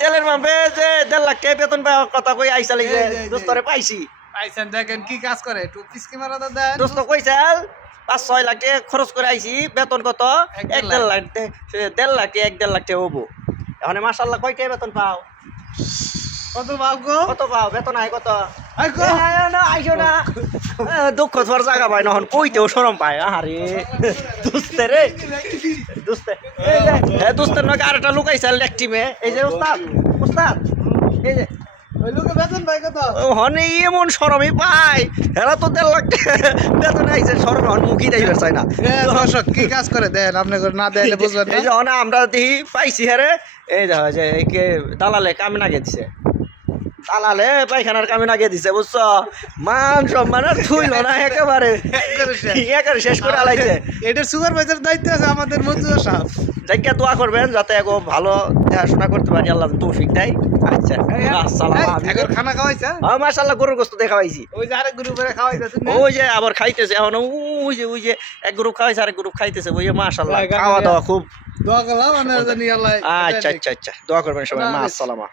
তেলের মাপে যে 1.5 লাখ টাকা বেতন পাওয়ার কথা কই আইসা লাগছে দোস্তরে পাইছি পাইছেন দেখেন কি কাজ করে একটু পিসকি মারা দেন দোস্ত কইছাল 5-6 লাখ টাকা খরচ করে আইছি বেতন কত 1.5 লাখ 1.5 লাখ 1.5 লাখ টাকা হবো এখন মাশাআল্লাহ কয় টাকা বেতন পাও কত পাও গো কত পাও বেতন আই কত আই গো না আইসো না দুঃখ তোর জায়গা পাই না এখন কইতেও শরম পায় আরে দোস্তে রে দোস্তে এই যে দোস্তের নাকি আরেকটা লোক আইছে এক টিমে এই যে উস্তাদ উস্তাদ এই যে ওই লোকে বেতন পাই কত হনে এমন শরমই পাই এরা তো 1.5 লাখ বেতন আইছে শরম হন মুখই দেইবার চাই না দর্শক কি কাজ করে দেন আপনি না দেন বুঝবেন এই যে হনে আমরা দেখি পাইছি হারে এই দেখো যে কে দালালে কামে নাগে দিছে দালালে পায়খানার কামে নাগে দিছে বুঝছো মান সম্মান আর থুইল না একেবারে একেবারে শেষ করে আলাইছে এটার সুপারভাইজার দায়িত্ব আছে আমাদের মজুর সাহেব যাইকে দোয়া করবেন যাতে এগো ভালো দেখাশোনা করতে পারি আল্লাহ তৌফিক দেয় আচ্ছা আসসালাম এখন খানা খাওয়াইছে মাশাআল্লাহ গরুর গোশত দেখাইছি ওই যে আরেক গ্রুপ করে খাওয়াইতেছে ওই যে আবার খাইতেছে এখন ওই যে এক গ্রুপ খাওয়াইছে আরেক গ্রুপ খাইতেছে ওই যে মাশাআল্লাহ খাওয়া দাওয়া খুব দোয়া করলাম মানে জানি আল্লাহ আচ্ছা দোয়া করবেন সবাই মা আসসালামা